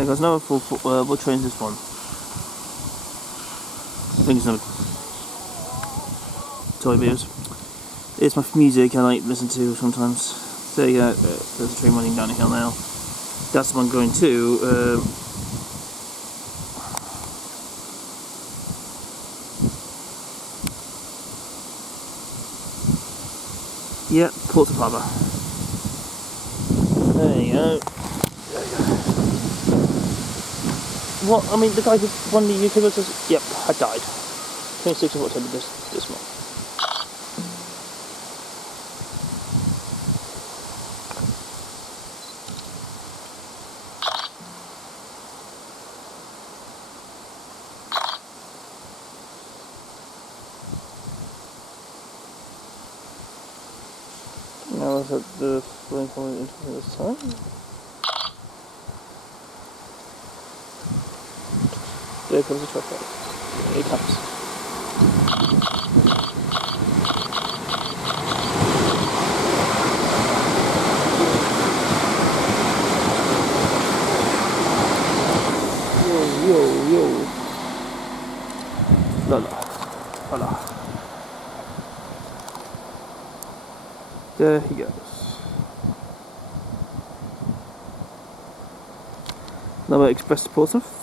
There goes another full. What train's this one? I think it's another Toy Beers. It's my music I like to listen to sometimes. There you go. There's a train running down the hill now. That's the one going to. Yeah, Portsmouth Harbour. There you go. What? I mean, the guy who won the UK says, yep, I died. 26th of October this month. Now is at the flying point into this time. There comes the truck out. Here it comes. Yo. Voila. There he goes. Another express to Portsmouth.